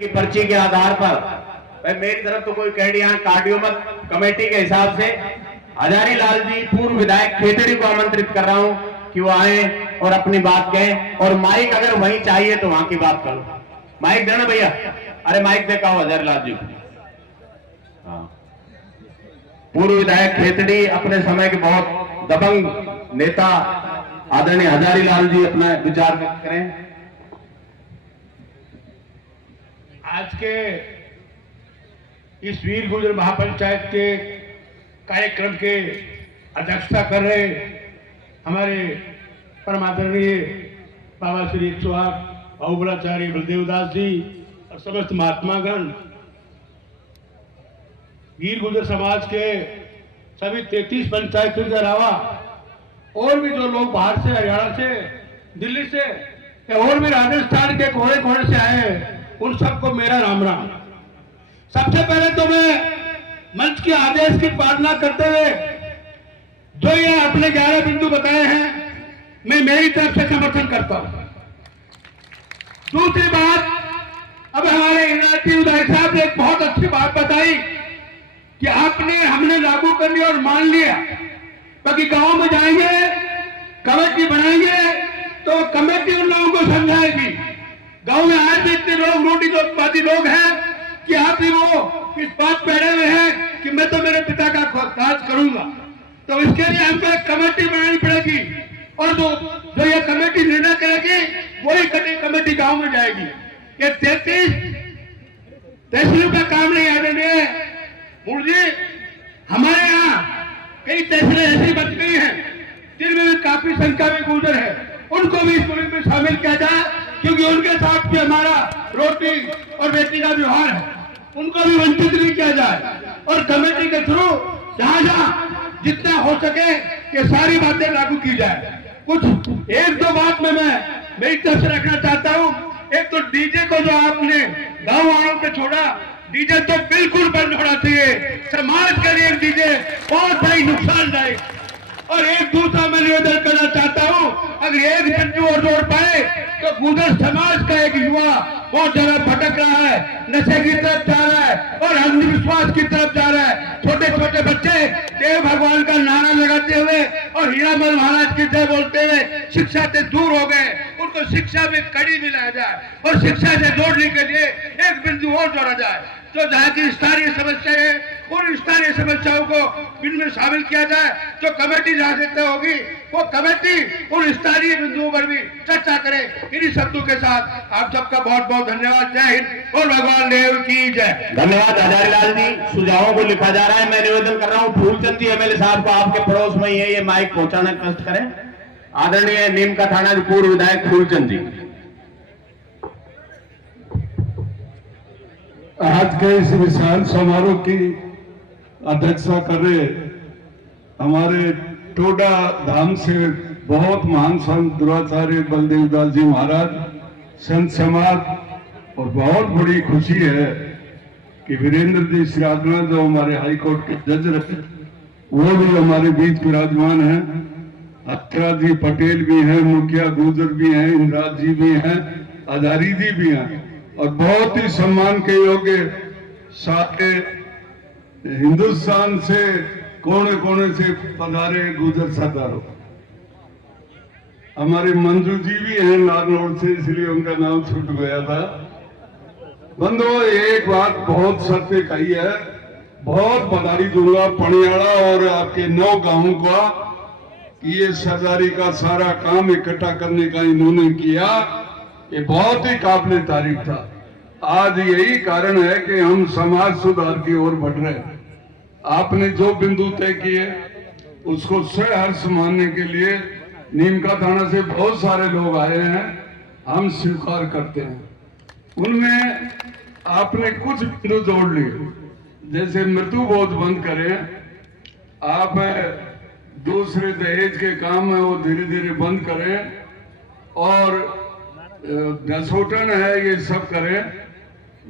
की पर्ची के आधार पर भाई मेरी तरफ तो कोई कह दिया कार्डियो मत कमेटी के हिसाब से हजारी लाल जी पूर्व विधायक खेतड़ी को आमंत्रित कर रहा हूं कि वो आए और अपनी बात कहें। और माइक अगर वहीं चाहिए तो वहां की बात करो। माइक देना भैया, अरे माइक देखा हो हजारी लाल जी को। हाँ, पूर्व विधायक खेतड़ी अपने समय के बहुत दबंग नेता आदरणीय हजारी लाल जी अपना विचार व्यक्त करें। आज के इस वीर गुर्जर महापंचायत के कार्यक्रम के अध्यक्षता कर रहे हमारे परम आदरणीय बाबा श्री 108 बहुबलाचार्य बलदेवदास जी और समस्त महात्मागण, वीर गुर्जर समाज के सभी 33 पंचायतों के अलावा और भी जो लोग बाहर से, हरियाणा से, दिल्ली से या और भी राजस्थान के कोने कोने से आए, उन सबको मेरा राम राम। सबसे पहले तो मैं मंच के आदेश की पालना करते हुए जो ये अपने 11 बिंदु बताए हैं, मैं मेरी तरफ से समर्थन करता हूं। दूसरी बात, अब हमारे इनायती विधायक साहब ने एक बहुत अच्छी बात बताई कि हमने लागू कर लिया और मान लिया, बाकी गांव में जाएंगे, कमेटी बनाएंगे तो कमेटी उन लोगों को समझाएगी। गांव में आज भी इतने लोग रोटी जोतवादी लोग हैं कि आप ही वो इस बात पे अड़े हुए हैं कि मैं तो मेरे पिता का काज करूंगा। तो इसके लिए हमको एक कमेटी बनानी पड़ेगी और जो ये कमेटी निर्णय करेगी वही कमेटी गांव में जाएगी। ये 33 तहसीलों का काम नहीं आ रहे हैं मुर्जी। हमारे यहाँ कई तहसीलें ऐसी बच गई हैं जिनमें भी काफी संख्या में गुर्जर है, उनको भी इस मुहिम में शामिल किया जाए, क्योंकि उनके साथ भी हमारा रोटी और बेटी का व्यवहार है, उनको भी वंचित नहीं किया जाए। और कमेटी के थ्रू जहां जहां जितना हो सके ये सारी बातें लागू की जाए। कुछ एक दो बात में मैं मेरी तरफ से रखना चाहता हूं। एक तो डीजे को जो आपने गांव वालों पे छोड़ा, डीजे तो बिल्कुल बंद होना चाहिए। समाज के लिए डीजे बहुत बड़ी नुकसानदायक। और एक दूसरा मैं निवेदन करना चाहता हूं, अगर एक बिंदु और जोड़ पाए तो गुर्जर समाज का एक युवा बहुत ज्यादा भटक रहा है, नशे की तरफ जा रहा है और अंधविश्वास की तरफ जा रहा है। छोटे छोटे बच्चे देव भगवान का नारा लगाते हुए और हीरामल महाराज की जय बोलते हुए शिक्षा से दूर हो गए। उनको शिक्षा में कड़ी मिलाया जाए और शिक्षा से जोड़ने के लिए एक बिंदु और जोड़ा जाए। जो जहाँ की स्थानीय समस्या है उन स्थानीय समस्याओं को इनमें शामिल किया जाए। जो कमेटी जहाँ से तय होगी वो कमेटी उन स्थानीय बिंदुओं पर भी चर्चा करे। इन्हीं शब्दों के साथ आप सबका बहुत बहुत धन्यवाद। जय हिंद और भगवान देव की जय। धन्यवाद हजारी लाल जी। सुझावों को लिखा जा रहा है। मैं निवेदन कर रहा हूँ फूलचंद जी एमएलए साहब को, आपके पड़ोस में ही है, ये माइक पहुंचाना कष्ट करें। आदरणीय नीम का थाना के पूर्व विधायक फूलचंद जी। आज के इस विशाल समारोह की अध्यक्षता कर रहे हमारे टोडा धाम से बहुत महान संत ध्रुवाचार्य बलदेवदास जी महाराज, संत समाज। और बहुत बड़ी खुशी है कि वीरेंद्र जी श्रीराजना जो हमारे हाईकोर्ट के जज रहे वो भी हमारे बीच विराजमान हैं। अक्षरा जी पटेल भी हैं, मुखिया गुर्जर भी हैं, इंद्राज जी भी हैं, हजारी जी भी हैं और बहुत ही सम्मान के योग्य सारे हिंदुस्तान से कोने कोने से पधारे गुर्जर सरदारों। हमारे मंजू जी भी हैं नारनौल से, इसलिए उनका नाम छूट गया था। बंधुओं, एक बात बहुत सत्य कही है, बहुत बधाई दूंगा पणियाड़ा और आपके 9 गांवों का कि ये सरदारी का सारा काम इकट्ठा करने का इन्होंने किया। ये बहुत ही काबिल तारीफ था। आज यही कारण है कि हम समाज सुधार की ओर बढ़ रहे हैं। आपने जो बिंदु तय किए उसको सहर्ष मानने के लिए नीम का थाना से बहुत सारे लोग आए हैं, हम स्वीकार करते हैं। उनमें आपने कुछ बिंदु जोड़ लिए, जैसे मृत्यु बोध बंद करें, आप दूसरे दहेज के काम है वो धीरे धीरे बंद करें और घसोटन है ये सब करें।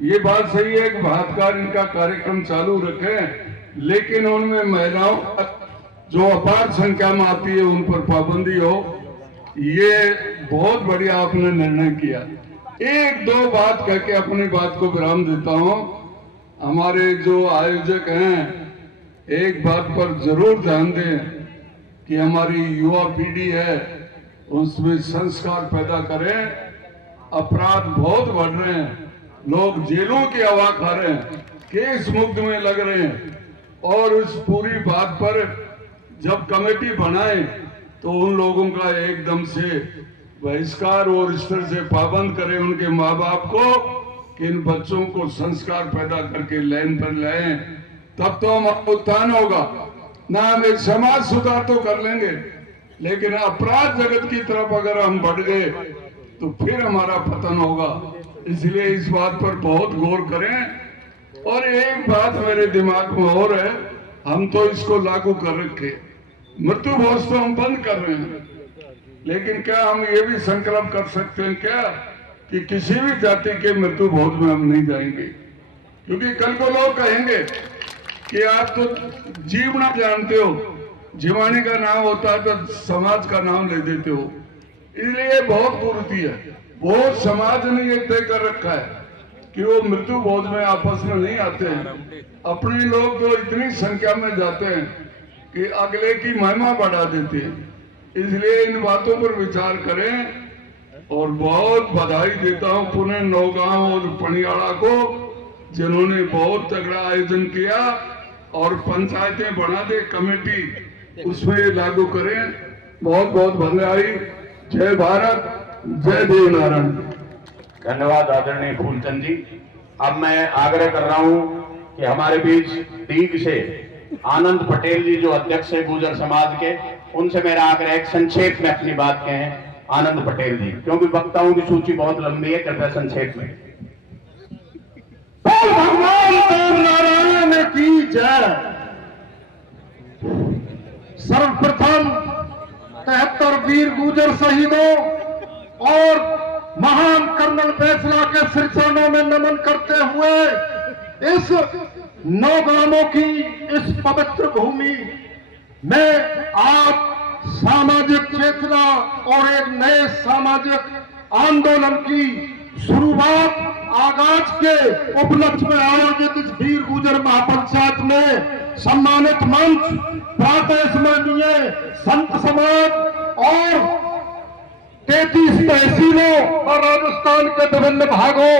ये बात सही है कि बलात्कार इनका कार्यक्रम चालू रखें, लेकिन उनमें महिलाओं जो अपार संख्या में आती है उन पर पाबंदी हो। ये बहुत बढ़िया आपने निर्णय किया। एक दो बात कह के अपनी बात को विराम देता हूं। हमारे जो आयोजक हैं, एक बात पर जरूर ध्यान दें कि हमारी युवा पीढ़ी है उसमें संस्कार पैदा करें। अपराध बहुत बढ़ रहे हैं, लोग जेलों की हवा खा रहे हैं, केस मुक्त में लग रहे हैं, और उस पूरी बात पर जब कमेटी बनाए तो उन लोगों का एकदम से बहिष्कार और इस तरह से पाबंद करें उनके माँ बाप को कि इन बच्चों को संस्कार पैदा करके लाइन पर लाएं, तब तो हमारा उत्थान होगा। ना हम एक समाज सुधार तो कर लेंगे, लेकिन अपराध जगत की तरफ अगर हम बढ़ गए तो फिर हमारा पतन होगा। इसलिए इस बात पर बहुत गौर करें। और एक बात मेरे दिमाग में और है, हम तो इसको लागू कर रखे, मृत्यु भोज तो हम बंद कर रहे हैं, लेकिन क्या हम ये भी संकल्प कर सकते हैं क्या कि किसी भी जाति के मृत्यु भोज में हम नहीं जाएंगे? क्योंकि कल को लोग कहेंगे कि आप तो जीवना जानते हो, जीवानी का नाम होता है तो समाज का नाम ले देते हो। इसलिए बहुत कुरीति है, बहुत समाज ने ये तय कर रखा है कि वो मृत्यु भोज में आपस में नहीं आते हैं। अपने लोग तो इतनी संख्या में जाते हैं कि अगले की महिमा बढ़ा देते हैं। इसलिए इन बातों पर विचार करें। और बहुत बधाई देता हूं पुणे, नौगांव और पनियाड़ा को, जिन्होंने बहुत तगड़ा आयोजन किया और पंचायतें बना दे कमेटी, उसमें लागू करें। बहुत बहुत बधाई। जय भारत, जय देव नारायण। धन्यवाद आदरणीय फूलचंद जी। अब मैं आग्रह कर रहा हूं कि हमारे बीच दीग से आनंद पटेल जी जो अध्यक्ष है गुर्जर समाज के, उनसे मेरा आग्रह है संक्षेप में अपनी बात कहें। आनंद पटेल जी, क्योंकि वक्ताओं की सूची बहुत लंबी है, कृपया संक्षेप में। भगवान देव नारायण की जय। सर्वप्रथम 73 वीर गुर्जर शहीदों और महान कर्नल बैसला के श्रीचरणों में नमन करते हुए इस नौगामों की इस पवित्र भूमि में आप सामाजिक चेतना और एक नए सामाजिक आंदोलन की शुरुआत आगाज के उपलक्ष्य में आयोजित इस वीर गुर्जर महापंचायत में सम्मानित मंच, प्रातः स्मरणीय संत समाज और 33 तहसीलों और राजस्थान के विभिन्न भागों,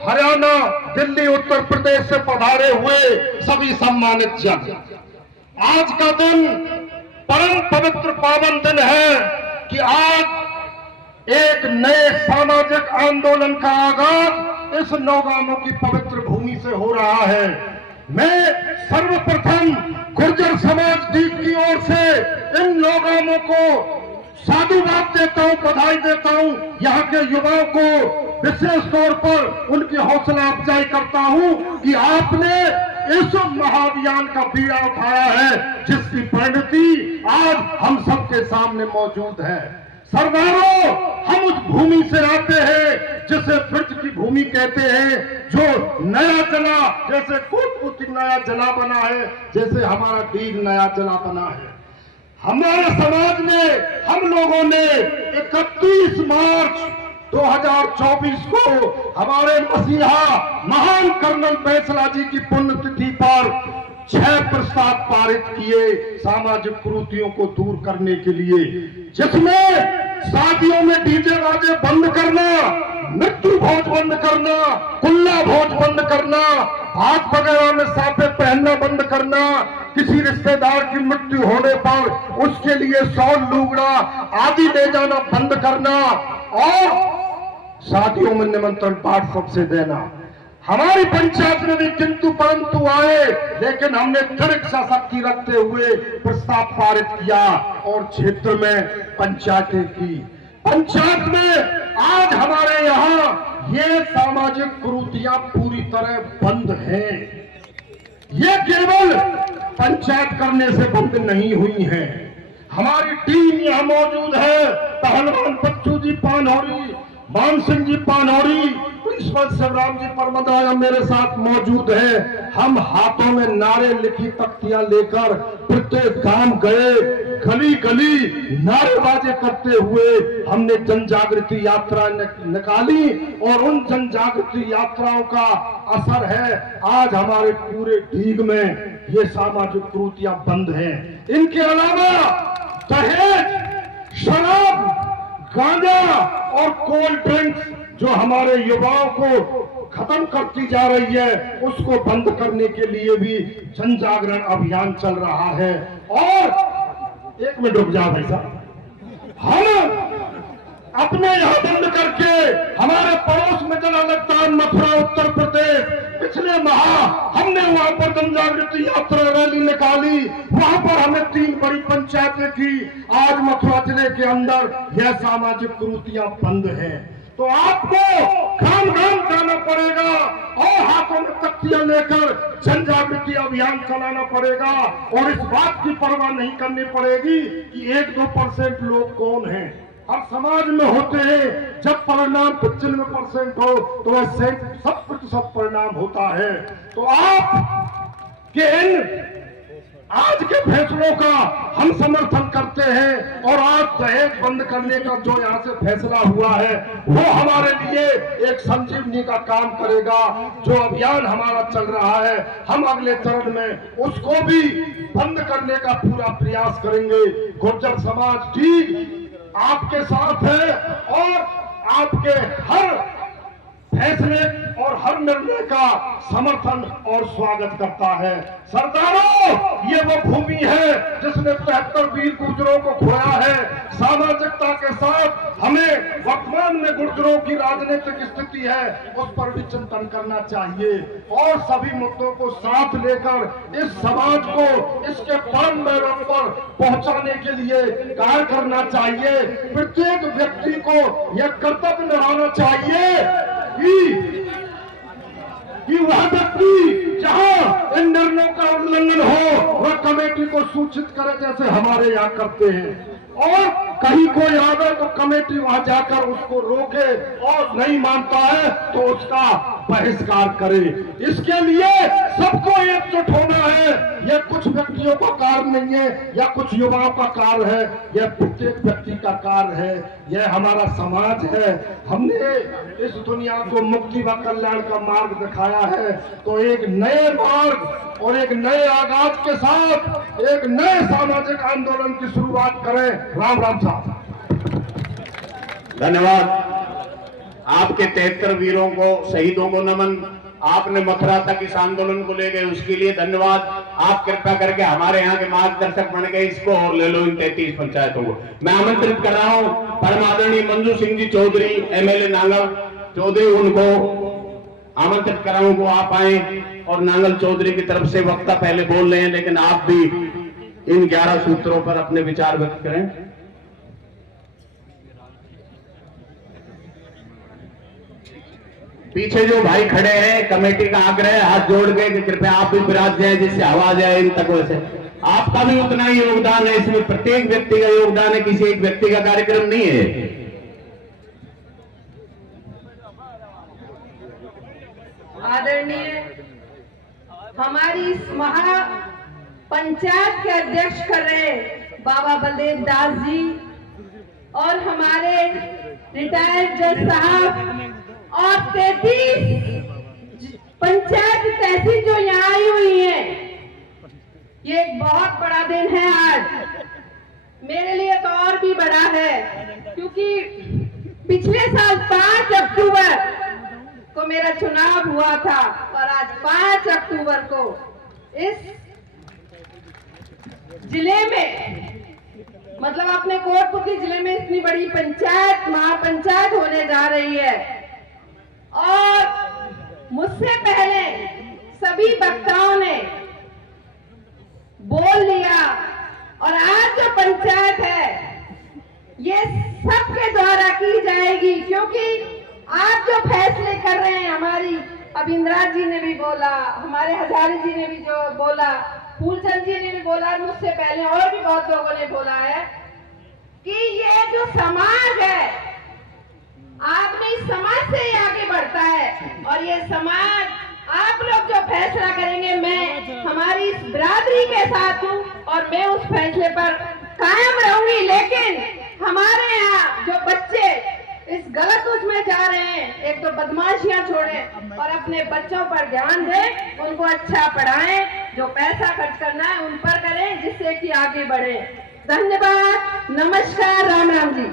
हरियाणा, दिल्ली, उत्तर प्रदेश से पधारे हुए सभी सम्मानित जन, आज का दिन परम पवित्र पावन दिन है कि आज एक नए सामाजिक आंदोलन का आगाज इस नौगामों की पवित्र भूमि से हो रहा है। मैं सर्वप्रथम गुर्जर समाज दीप की ओर से इन नौगामों को साधुवाद देता हूं, बधाई देता हूं। यहाँ के युवाओं को विशेष तौर पर उनकी हौसला अफजाई करता हूं कि आपने इस महाअभियान का बीड़ा उठाया है, जिसकी परिणति आज हम सबके सामने मौजूद है। सरदारों, हम उस भूमि से आते हैं जिसे ब्रज की भूमि कहते हैं, जो नया जला, जैसे कोटपुतली नया जला बना है, जैसे हमारा दीग नया जला बना है। हमारे समाज में हम लोगों ने 31 मार्च 2024 को हमारे मसीहा महान कर्नल बैसला जी की पुण्यतिथि पर 6 प्रस्ताव पारित किए सामाजिक कुरीतियों को दूर करने के लिए, जिसमें शादियों में डीजे बाजे बंद करना, मृत्यु भोज बंद करना, कुल्ला भोज बंद करना, हाथ वगैरह में साफे पहनना बंद करना, किसी रिश्तेदार की मृत्यु होने पर उसके लिए शॉल लुगड़ा आदि ले जाना बंद करना, और शादियों में निमंत्रण व्हाट्सएप से देना। हमारी पंचायत में भी किंतु परंतु आए, लेकिन हमने दृढ़ इच्छा शक्ति रखते हुए प्रस्ताव पारित किया और क्षेत्र में पंचायतें की। पंचायत में आज हमारे यहाँ ये सामाजिक कुरीतियां पूरी तरह बंद हैं। ये केवल पंचायत करने से बंद नहीं हुई है। हमारी टीम यहाँ मौजूद है, पहलवान बच्चू जी पानौरी, मान सिंह जी पानौरी, प्रिंसिपल शिवराम जी परमदाया मेरे साथ मौजूद हैं। हम हाथों में नारे लिखी तख्तियां लेकर प्रत्येक गांव गए, गली गली नारेबाजी करते हुए हमने जन जागृति यात्रा निकाली और उन जन जागृति यात्राओं का असर है आज हमारे पूरे ढीग में ये सामाजिक कुरीतियां बंद हैं। इनके अलावा दहेज, शराब, गांजा और कोल्ड ड्रिंक्स जो हमारे युवाओं को खत्म करती जा रही है उसको बंद करने के लिए भी जन जागरण अभियान चल रहा है। और एक मिनट रुक जाओ भाई साहब, हम अपने यहाँ बंद करके हमारे पड़ोस में चला लगता है मथुरा उत्तर प्रदेश, पिछले माह हमने वहां पर जन जागृति यात्रा रैली निकाली, वहां पर हमें 3 बड़ी पंचायतें की। आज मथुरा जिले के अंदर यह सामाजिक कुरीतियां बंद है। तो आपको गांव गांव जाना पड़ेगा और हाथों में तख्तियां लेकर जन जागृति अभियान चलाना पड़ेगा और इस बात की परवाह नहीं करनी पड़ेगी कि 1-2% लोग कौन हैं। हर समाज में होते हैं, जब परिणाम 95% हो तो वह 100% परिणाम होता है। तो आप के इन आज के फैसलों का हम समर्थन करते हैं और आज दहेज बंद करने का जो यहाँ से फैसला हुआ है वो हमारे लिए एक संजीवनी का काम करेगा। जो अभियान हमारा चल रहा है हम अगले चरण में उसको भी बंद करने का पूरा प्रयास करेंगे। गुर्जर समाज ठीक आपके साथ है और आपके हर फैसले और हर निर्णय का समर्थन और स्वागत करता है। सरदारों, ये वो भूमि है जिसने 73 वीर गुर्जरों को खोया है। सामाजिकता के साथ हमें वर्तमान में गुर्जरों की राजनीतिक स्थिति है उस पर भी चिंतन करना चाहिए और सभी मुद्दों को साथ लेकर इस समाज को इसके परम वैभव पर पहुंचाने के लिए कार्य करना चाहिए। प्रत्येक व्यक्ति को यह कर्तव्य निभाना चाहिए कि वह व्यक्ति जहां इन निर्णयों का उल्लंघन हो वह कमेटी को सूचित करे जैसे हमारे यहाँ करते हैं और कहीं कोई आवे तो कमेटी वहां जाकर उसको रोके और नहीं मानता है तो उसका बहिष्कार करे। इसके लिए सबको एकजुट होना है। यह कुछ व्यक्तियों का कार्य नहीं है या कुछ युवाओं का कार्य है, यह प्रत्येक व्यक्ति का कार्य है। यह हमारा समाज है। हमने इस दुनिया को मुक्ति व कल्याण का मार्ग दिखाया है तो एक नए मार्ग और एक नए आगाज के साथ एक नए सामाजिक आंदोलन की शुरुआत करें। राम राम साहब। धन्यवाद। आपके 73 वीरों को, शहीदों को नमन। आपने मथुरा तक इस आंदोलन को ले गए उसके लिए धन्यवाद। आप कृपया करके हमारे यहाँ के मार्गदर्शक बन गए, इसको और ले लो इन 33 पंचायतों को। मैं आमंत्रित कर रहा हूँ परम आदरणीय मंजू सिंह जी चौधरी, MLA नांगल चौधरी, उनको आमंत्रित कर रहा हूँ वो आप आए। और नांगल चौधरी की तरफ से वक्ता पहले बोल रहे हैं लेकिन आप भी इन 11 सूत्रों पर अपने विचार व्यक्त करें। पीछे जो भाई खड़े हैं कमेटी का आग्रह है हाथ जोड़ के कि कृपया आप भी विराज जाए जिससे आवाज आए इन तक। वैसे आपका भी उतना ही योगदान है इसमें, प्रत्येक व्यक्ति का योगदान है, किसी एक व्यक्ति का कार्यक्रम नहीं है। आदरणीय हमारी इस महा पंचायत के अध्यक्ष कर रहे बाबा बलदेव दास जी और हमारे रिटायर्ड जज साहब और 33 पंचायत तहसील जो यहाँ आई हुई है, ये एक बहुत बड़ा दिन है आज। मेरे लिए तो और भी बड़ा है क्योंकि पिछले साल 5 अक्टूबर को मेरा चुनाव हुआ था और आज 5 अक्टूबर को इस जिले में मतलब अपने कोटपुतली जिले में इतनी बड़ी पंचायत महापंचायत होने जा रही है। और मुझसे पहले सभी वक्ताओं ने बोल लिया और आज जो पंचायत है ये सबके द्वारा की जाएगी क्योंकि आप जो फैसले कर रहे हैं, हमारी अब इंदिरा जी ने भी बोला, हमारे हजारी जी ने भी जो बोला, फूलचंद जी ने भी बोला, मुझसे पहले और भी बहुत लोगों ने बोला है कि ये जो समाज है आपने इस समाज से ही आगे बढ़ता है और ये समाज आप लोग जो फैसला करेंगे, मैं हमारी इस बिरादरी के साथ हूँ और मैं उस फैसले पर कायम रहूंगी। लेकिन हमारे यहाँ जो बच्चे इस गलत उसमें जा रहे हैं, एक तो बदमाशियां छोड़ें और अपने बच्चों पर ध्यान दें, उनको अच्छा पढ़ाएं, जो पैसा खर्च करना है उन पर करें जिससे कि आगे बढ़े। धन्यवाद, नमस्कार, राम राम जी।